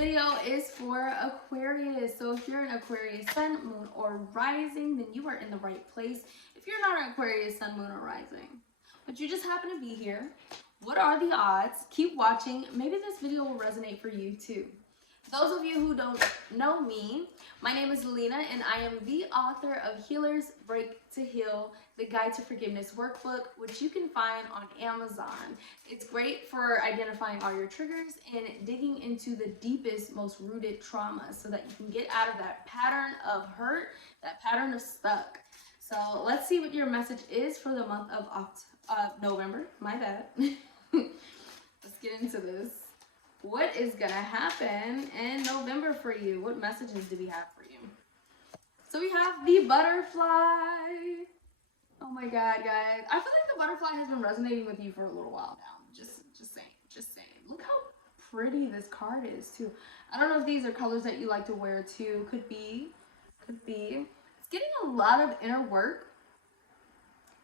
video is for Aquarius. So if you're an Aquarius sun, moon, or rising, then you are in the right place. If you're not an Aquarius sun, moon, or rising, but you just happen to be here, what are the odds? Keep watching. Maybe this video will resonate for you too. Those of you who don't know me, my name is Lena, and I am the author of Healers Break to Heal, the Guide to Forgiveness Workbook, which you can find on Amazon. It's great for identifying all your triggers and digging into the deepest, most rooted traumas so that you can get out of that pattern of hurt, that pattern of stuck. So let's see what your message is for the month of November. My bad. Let's get into this. What is gonna happen in November for you? What messages do we have for you? So we have the butterfly. Oh my God, guys. I feel like the butterfly has been resonating with you for a little while now. Just saying. Look how pretty this card is too. I don't know if these are colors that you like to wear too. Could be. It's getting a lot of inner work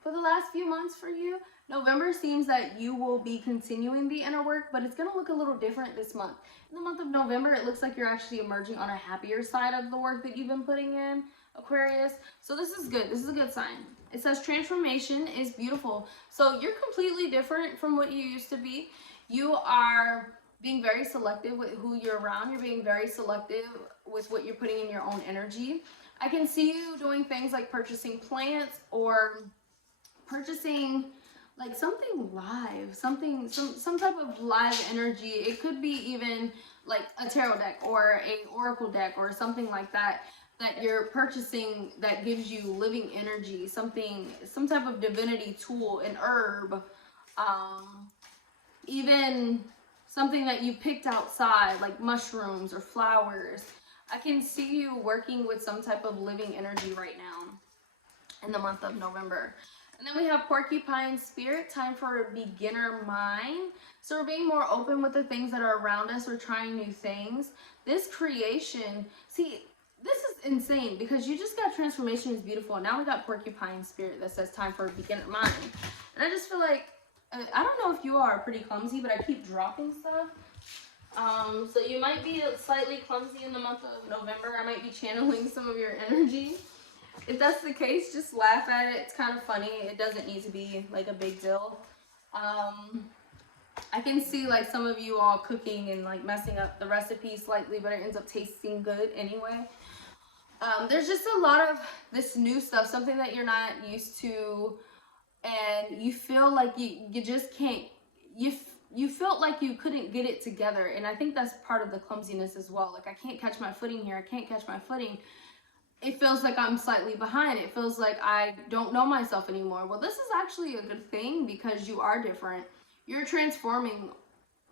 for the last few months for you. November seems that you will be continuing the inner work, but it's going to look a little different this month. In the month of November, it looks like you're actually emerging on a happier side of the work that you've been putting in, Aquarius. So this is good. This is a good sign. It says transformation is beautiful. So you're completely different from what you used to be. You are being very selective with who you're around. You're being very selective with what you're putting in your own energy. I can see you doing things like purchasing plants or purchasing like something live, some type of live energy. It could be even like a tarot deck or a oracle deck or something like that you're purchasing that gives you living energy, some type of divinity tool, an herb, even something that you picked outside like mushrooms or flowers. I can see you working with some type of living energy right now in the month of November. And then we have porcupine spirit, time for a beginner mind. So we're being more open with the things that are around us. We're trying new things. This creation, see, this is insane because you just got transformation is beautiful. Now we got porcupine spirit that says time for a beginner mind. And I just feel like, I don't know if you are pretty clumsy, but I keep dropping stuff. So you might be slightly clumsy in the month of November. I might be channeling some of your energy. If that's the case, just laugh at it. It's kind of funny. It doesn't need to be like a big deal. I can see like some of you all cooking and like messing up the recipe slightly, but it ends up tasting good anyway. There's just a lot of this new stuff, something that you're not used to, and you feel like you just can't, you felt like you couldn't get it together. And I think that's part of the clumsiness as well. Like, I can't catch my footing here. I can't catch my footing. It feels like I'm slightly behind. It feels like I don't know myself anymore. Well, this is actually a good thing because you are different. You're transforming.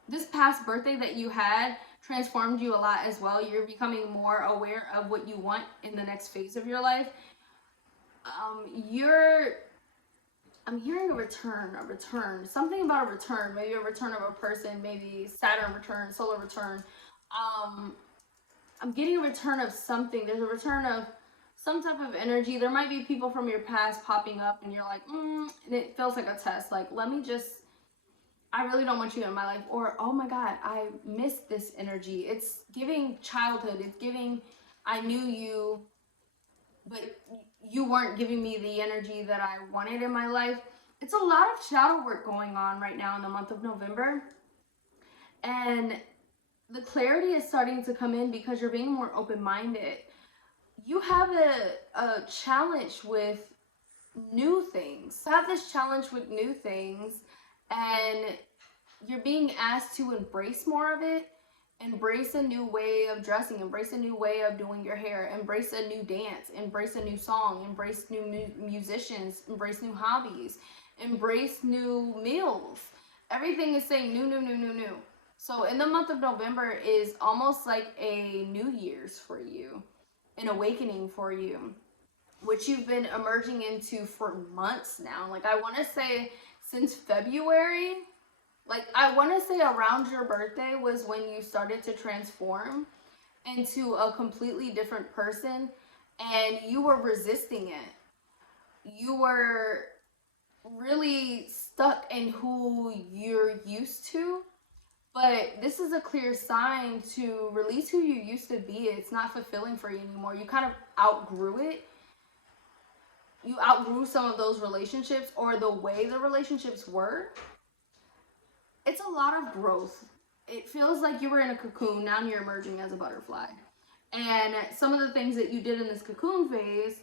This past birthday that you had transformed you a lot as well. You're becoming more aware of what you want in the next phase of your life. I'm hearing a return, something about a return, maybe a return of a person, maybe Saturn return, solar return. I'm getting a return of something. There's a return of some type of energy. There might be people from your past popping up and you're like, and it feels like a test. Like, I really don't want you in my life. Or, oh my God, I miss this energy. It's giving childhood. It's giving, I knew you, but you weren't giving me the energy that I wanted in my life. It's a lot of shadow work going on right now in the month of November. And the clarity is starting to come in because you're being more open-minded. You have a challenge with new things. You have this challenge with new things, and you're being asked to embrace more of it. Embrace a new way of dressing, embrace a new way of doing your hair, embrace a new dance, embrace a new song, embrace new musicians, embrace new hobbies, embrace new meals. Everything is saying new. So in the month of November is almost like a New Year's for you, an awakening for you, which you've been emerging into for months now. Like, I want to say since February, like I want to say around your birthday was when you started to transform into a completely different person, and you were resisting it. You were really stuck in who you're used to, But this is a clear sign to release who you used to be. It's not fulfilling for you anymore. You kind of outgrew it. You outgrew some of those relationships or the way the relationships were. It's a lot of growth. It feels like you were in a cocoon. Now you're emerging as a butterfly. And some of the things that you did in this cocoon phase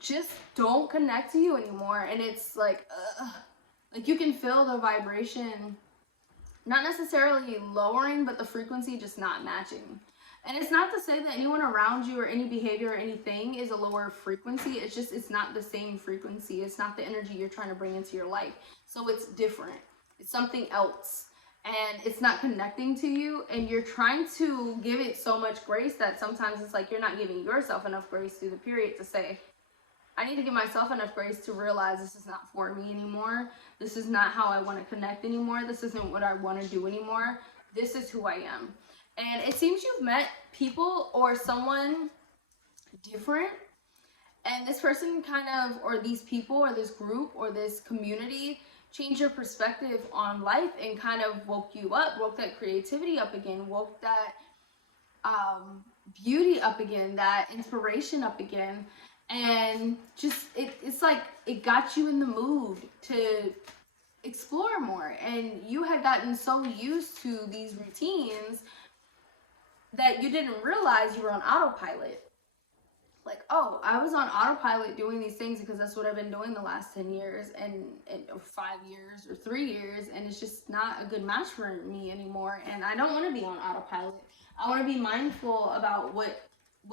just don't connect to you anymore. And it's like, like you can feel the vibration not necessarily lowering, but the frequency just not matching. And it's not to say that anyone around you or any behavior or anything is a lower frequency. It's just, it's not the same frequency. It's not the energy you're trying to bring into your life. So it's different. It's something else. And it's not connecting to you. And you're trying to give it so much grace that sometimes it's like you're not giving yourself enough grace through the period to say, I need to give myself enough grace to realize this is not for me anymore. This is not how I want to connect anymore. This isn't what I want to do anymore. This is who I am. And it seems you've met people or someone different. And this person kind of, or these people or this group or this community changed your perspective on life and kind of woke you up, woke that creativity up again, woke that beauty up again, that inspiration up again. And just, it's like it got you in the mood to explore more. And you had gotten so used to these routines that you didn't realize you were on autopilot. Like, oh, I was on autopilot doing these things because that's what I've been doing the last 10 years or 5 years or 3 years. And it's just not a good match for me anymore. And I don't want to be on autopilot. I want to be mindful about what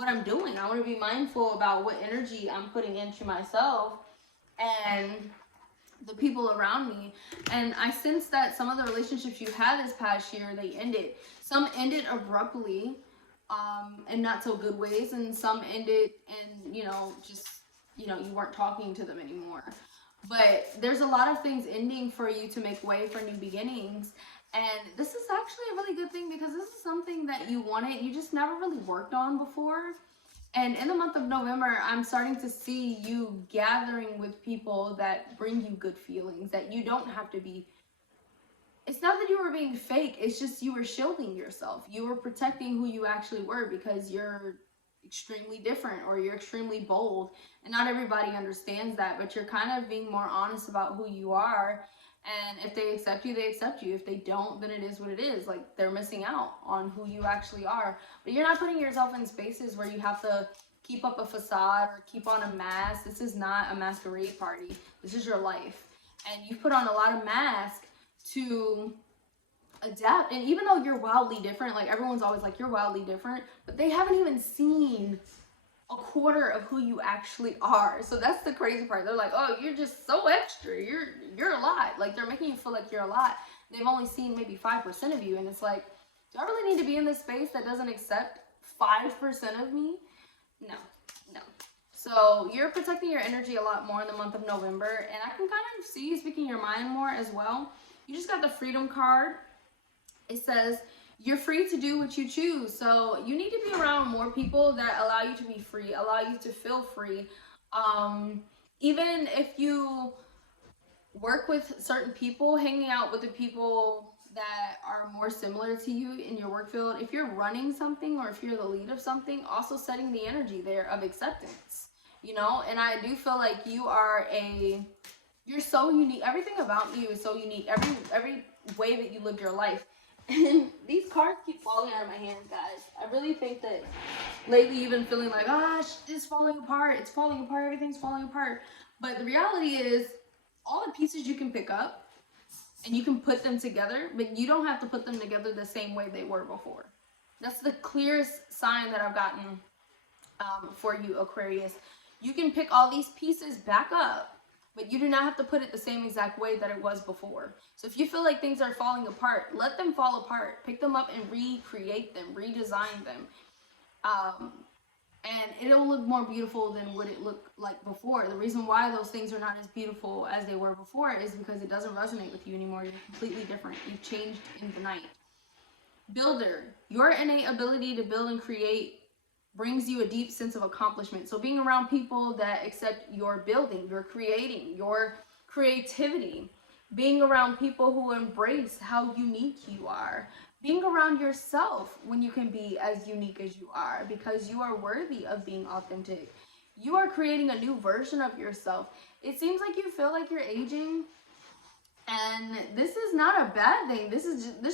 I'm doing. I want to be mindful about what energy I'm putting into myself and the people around me. And I sense that some of the relationships you had this past year, they ended. Some ended abruptly, in not so good ways, and some ended and, just, you weren't talking to them anymore. But there's a lot of things ending for you to make way for new beginnings. And this is actually a really good thing because this is something that you wanted, you just never really worked on before. And in the month of November, I'm starting to see you gathering with people that bring you good feelings, that you don't have to be. It's not that you were being fake, it's just you were shielding yourself. You were protecting who you actually were because you're extremely different or you're extremely bold. And not everybody understands that, but you're kind of being more honest about who you are. And if they accept you, they accept you. If they don't, then it is what it is. Like, they're missing out on who you actually are. But you're not putting yourself in spaces where you have to keep up a facade or keep on a mask. This is not a masquerade party. This is your life. And you put on a lot of masks to adapt. And even though you're wildly different, like everyone's always like, you're wildly different, but they haven't even seen a quarter of who you actually are. So that's the crazy part. They're like, oh, you're just so extra. You're a lot. Like, they're making you feel like you're a lot. They've only seen maybe 5% of you. And it's like, do I really need to be in this space that doesn't accept 5% of me? No. So you're protecting your energy a lot more in the month of November. And I can kind of see you speaking your mind more as well. You just got the Freedom card. It says, you're free to do what you choose. So you need to be around more people that allow you to be free, allow you to feel free. Even if you work with certain people, hanging out with the people that are more similar to you in your work field. If you're running something or if you're the lead of something, also setting the energy there of acceptance, and I do feel like you're so unique. Everything about you is so unique. Every way that you live your life. And these cards keep falling out of my hands, guys. I really think that lately you've been feeling like, gosh, it's falling apart. It's falling apart. Everything's falling apart. But the reality is, all the pieces you can pick up and you can put them together, but you don't have to put them together the same way they were before. That's the clearest sign that I've gotten for you, Aquarius. You can pick all these pieces back up, but you do not have to put it the same exact way that it was before. So if you feel like things are falling apart, let them fall apart. Pick them up and recreate them, redesign them. And it'll look more beautiful than what it looked like before. The reason why those things are not as beautiful as they were before is because it doesn't resonate with you anymore. You're completely different. You've changed in the night. Builder, your innate ability to build and create brings you a deep sense of accomplishment. So being around people that accept your building, your creating, your creativity being around people who embrace how unique you are, being around yourself when you can be as unique as you are, because you are worthy of being authentic. You are creating a new version of yourself. It seems like you feel like you're aging, and this is not a bad thing. This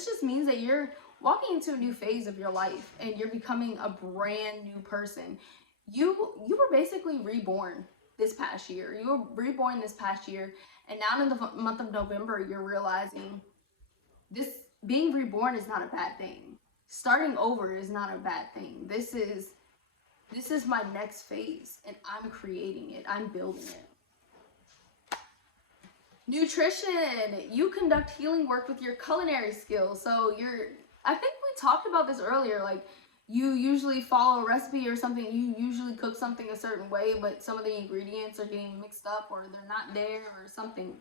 just means that you're walking into a new phase of your life and you're becoming a brand new person. You were basically reborn this past year. You were reborn this past year, and now in the month of November, you're realizing this being reborn is not a bad thing. Starting over is not a bad thing. This is my next phase, and I'm creating it. I'm building it. Nutrition. You conduct healing work with your culinary skills. So I think we talked about this earlier, like you usually follow a recipe or something, you usually cook something a certain way, but some of the ingredients are getting mixed up or they're not there or something.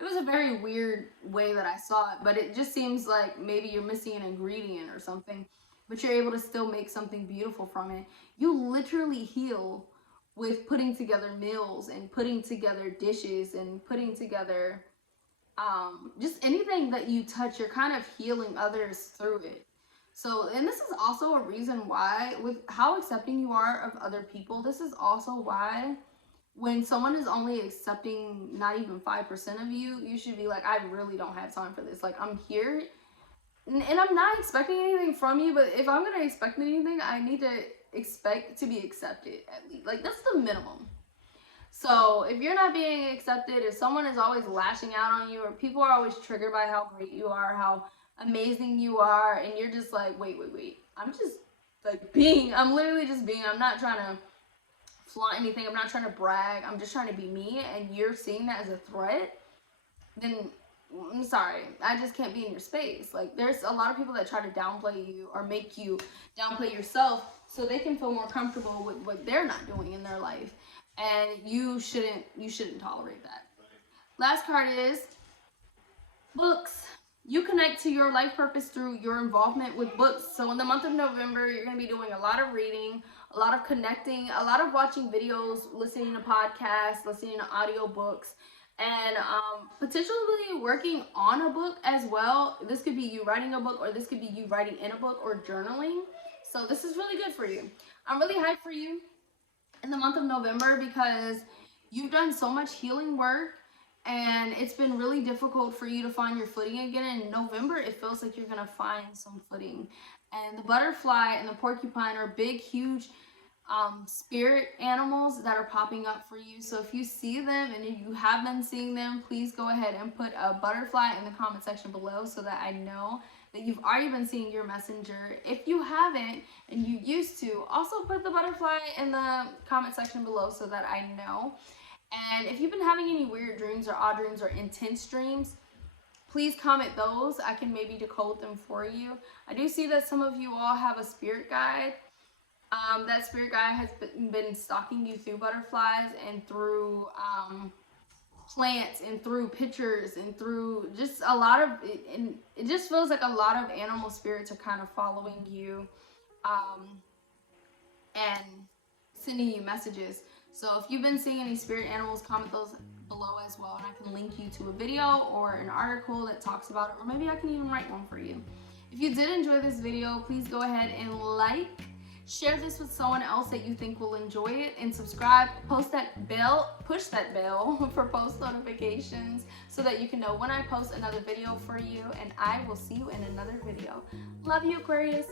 It was a very weird way that I saw it, but it just seems like maybe you're missing an ingredient or something, but you're able to still make something beautiful from it. You literally heal with putting together meals and putting together dishes and putting together just anything that you touch. You're kind of healing others through it. So, and this is also a reason why, with how accepting you are of other people, this is also why when someone is only accepting not even 5% of you, you should be like, I really don't have time for this. Like, I'm here and I'm not expecting anything from you, but if I'm going to expect anything, I need to expect to be accepted at least. Like, that's the minimum. So if you're not being accepted, if someone is always lashing out on you, or people are always triggered by how great you are, how amazing you are, and you're just like, wait, I'm just like I'm literally just being, I'm not trying to flaunt anything, I'm not trying to brag, I'm just trying to be me, and you're seeing that as a threat, then I'm sorry, I just can't be in your space. Like, there's a lot of people that try to downplay you or make you downplay yourself so they can feel more comfortable with what they're not doing in their life. And you shouldn't tolerate that. Last card is books. You connect to your life purpose through your involvement with books. So in the month of November, you're going to be doing a lot of reading, a lot of connecting, a lot of watching videos, listening to podcasts, listening to audiobooks, and potentially working on a book as well. This could be you writing a book, or this could be you writing in a book or journaling. So this is really good for you. I'm really hyped for you in the month of November because you've done so much healing work, and it's been really difficult for you to find your footing again. In November, it feels like you're going to find some footing. And the butterfly and the porcupine are big, huge spirit animals that are popping up for you. So if you see them and if you have been seeing them, please go ahead and put a butterfly in the comment section below so that I know that you've already been seeing your messenger. If you haven't and you used to, also put the butterfly in the comment section below so that I know. And if you've been having any weird dreams or odd dreams or intense dreams, please comment those. I can maybe decode them for you. I do see that some of you all have a spirit guide. That spirit guide has been stalking you through butterflies and through plants and through pictures and through just a lot of, and it just feels like a lot of animal spirits are kind of following you and sending you messages. So if you've been seeing any spirit animals, comment those below as well, and I can link you to a video or an article that talks about it, or maybe I can even write one for you. If you did enjoy this video, please go ahead and like, share this with someone else that you think will enjoy it, and subscribe, push that bell for post notifications so that you can know when I post another video for you, and I will see you in another video. Love you, Aquarius.